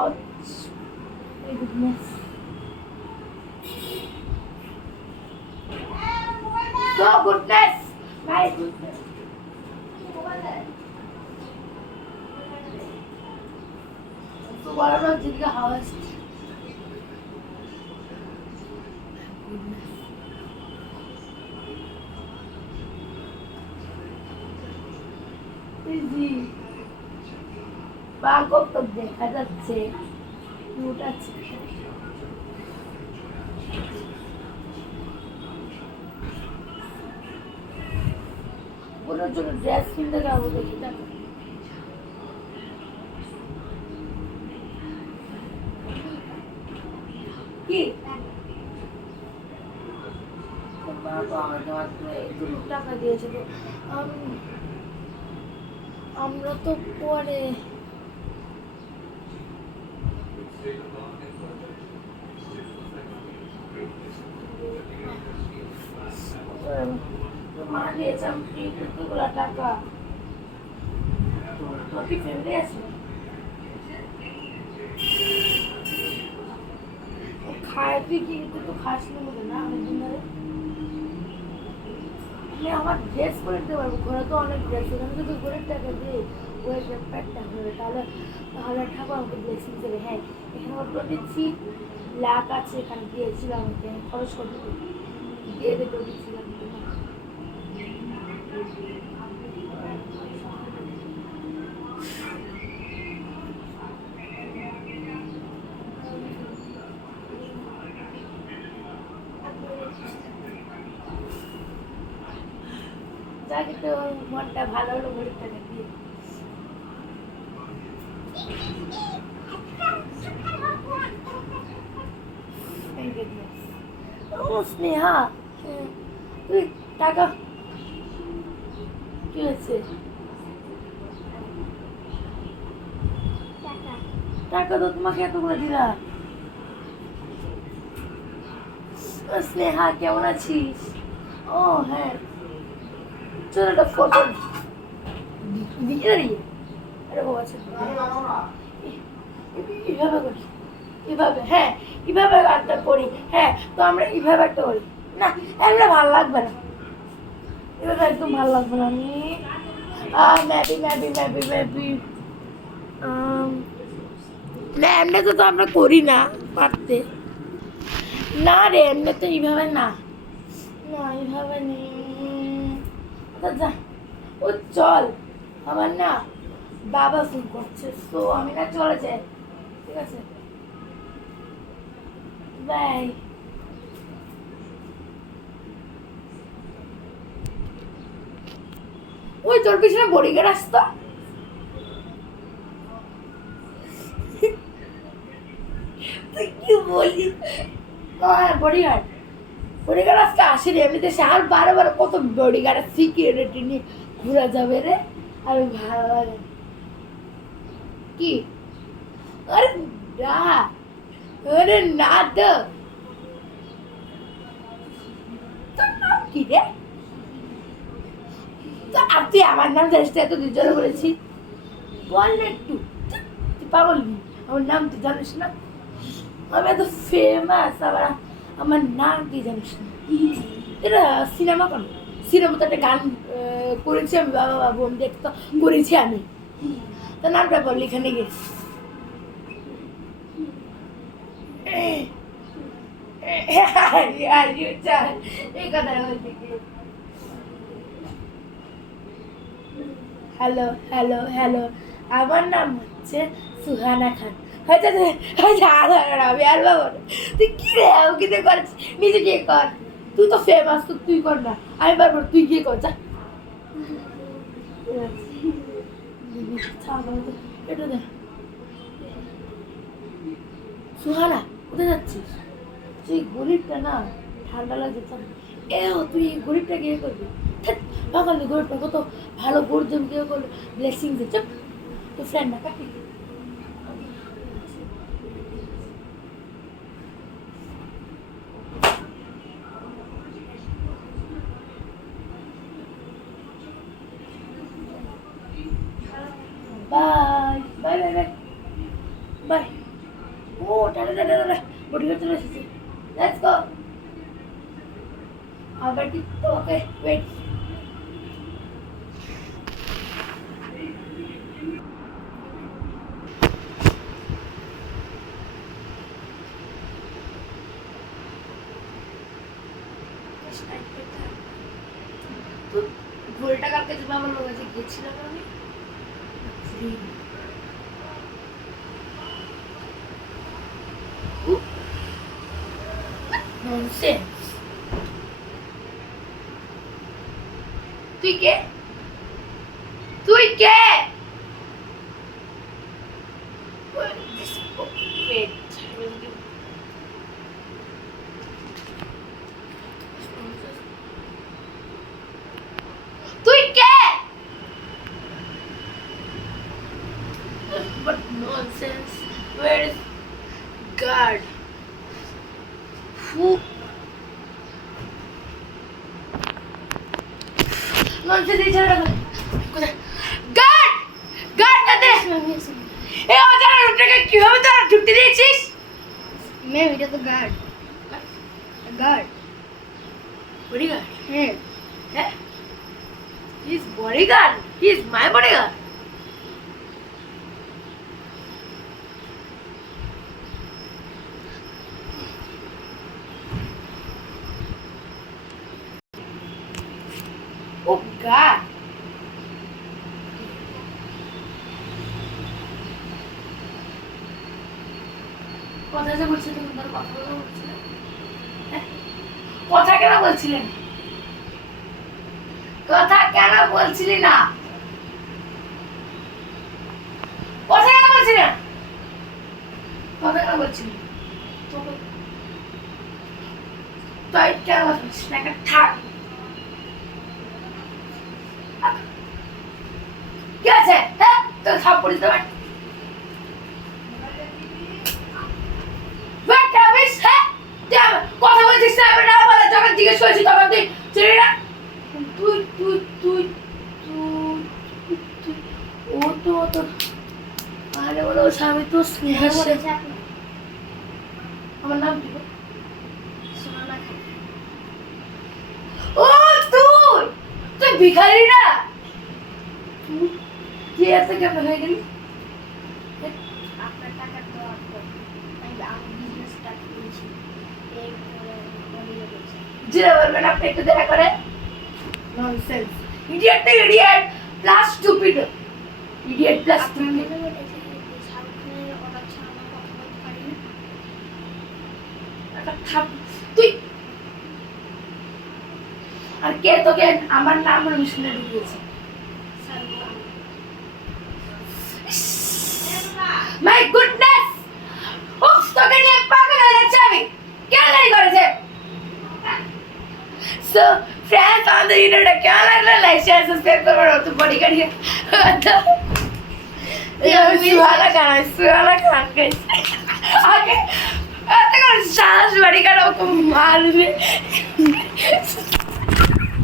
ouch. My goodness. So goodness. My goodness. So what about the house? বাঘও তো দেখা যাচ্ছে cute আছে ওনার জন্য ড্রেস কিনতে যাবো দেখি দেখো কি বাবা আমাকে মাত্র 2 টাকা দিয়েছিল আমরা তো পরে মা দিয়েছে আমি কতগুলো টাকা তোর কি ফ্যামিলি আছে খায় তুই কি তো খাস না মতো না অনেকদিন ধরে আমি আমার ড্রেস করে দিতে পারবো ঘরে তো অনেক ড্রেস ওখানে যদি ঘরের টাকা দিয়ে ওই প্যান্টটা হবে তাহলে তাহলে ঠাকুর আমাকে ব্লেসিং দেবে হ্যাঁ এখানে ওর দিচ্ছি লাখ আছে এখানে দিয়েছিলাম আমাকে খরচ করতে দিয়ে দিতে দিচ্ছিলাম যাকে তো মনটা ভালো হলো ঘড়ির টাকা দিয়ে ও স্নেহা তুই টাকা কি হয়েছে টাকা তো তোমাকে এতগুলো দিলাম স্নেহা কেমন আছিস ও হ্যাঁ চল একটা ফটো দিকে দাঁড়িয়ে আরে বাবা এইভাবে করি এভাবে হ্যাঁ এভাবে একটা করি হ্যাঁ তো আমরা এইভাবে একটা করি না এগুলো ভালো লাগবে না এভাবে একদম ভালো লাগবে না আমি ম্যাপি ম্যাপি ম্যাপি ম্যাপি না এমনিতে তো আমরা করি না পারতে না রে এমনি তো এইভাবে না না এইভাবে নেই যা ও চল আমার না বাবা ফোন করছে তো আমি না চলে যাই ঠিক আছে বাই ওই তোর পিছনে বড়িগার আসতো তুই কি বলিস হ্যাঁ বড়িগার বড়িগার আজকে আসে রে এমনিতে সে আর 12 কত বড়িগার সিকিউরিটি নিয়ে ঘুরা যাবে রে আর ভালো লাগে কি আরে না আরে না তো তোর নাম কি রে তো আর তুই আমার নাম জানিস এত দুজনে বলেছি বল না একটু তুই পাগল আমার নাম তুই জানিস না আমি এত ফেমাস আবার আমার নাম তুই জানিস না এটা সিনেমা কেন সিনেমাতে একটা গান করেছি আমি বাবা বোন দেখতে করেছি আমি তো নামটা বললি এখানে গেছি হ্যালো হ্যালো হ্যালো আমার নাম হচ্ছে সুহানা খান হয়তো আমি আর বাবা তুই কি রে ওকে দিয়ে করছিস নিজে গিয়ে কর তুই তো ফেমাস তো তুই কর না আমি বারবার তুই গিয়ে কর যা এটা দেখ সুহানা কোথায় যাচ্ছিস সেই গরিবটা না ঠান্ডা লাগছে তুই এই গরিবটা গিয়ে করবি পাগল গরিবটা কত ভালো গরিব গিয়ে করলো ব্লেসিং দিচ্ছে তো ফ্রেন্ড না কাটি Bye. Bye. Bye. Bye. Bye. Bodyguard চলে এসেছে লেটস গো আবার কি ওকে ওয়েট ঘড়িটা কালকে তুমি আমার লোক কাছে গিয়েছিলাম আমি Nonsense. তুই কে তুই কে Wait. তুই কে But nonsense. Where is guard? Who? Nonsense. কোথায় গার্ড গার্ড কাতে এই অজানা লোকটাকে কিভাবে তোরা ঢুকতে দিয়েছিস ম্যাম এটা তো গার্ড গার্ড বডিগার্ড হ্যাঁ হ্যাঁ he is bodyguard he is my bodyguard ও গার্ড কথা যে বলছি তুমি তার কথা বলা বলছিলেন কথা কেন বলছিলেন কথা কেন বলছিলি না কথা কেন বলছিলেন কথা কেন বলছিলি তুই কেন বলছিস না একটা থাক কি আছে হ্যাঁ তোর থাপ্পড় দিতে পারি কথা বলছিস না আমি না বলে যখন জিজ্ঞেস করেছি তখন তুই চিনি না তুই তুই তুই তুই ও তো আরে বলো স্বামী তো স্নেহা আমার নাম কি ও তুই তুই ভিখারি না তুই এত কেমন হয়ে গেলি আপনার টাকা দেওয়ার পর আমি বিজনেস স্টার্ট করেছি জিরা বলবেন আপনি একটু দেখা করে ননসেন্স ইডিয়েট তো idiot plus stupid idiot plus stupid তুই আর কে তোকে আমার নাম শুনে ঢুকিয়েছে মাই গুডনেস উফ তোকে নিয়ে পাগল হয়ে যাচ্ছে আমি কে লাই করেছে so friends on the internet क्या लग रहा है लाइक शेयर सब्सक्राइब करो तो बड़ी करिए ये सुहाना खान गाइस आगे आता कर सास बड़ी करो को मार में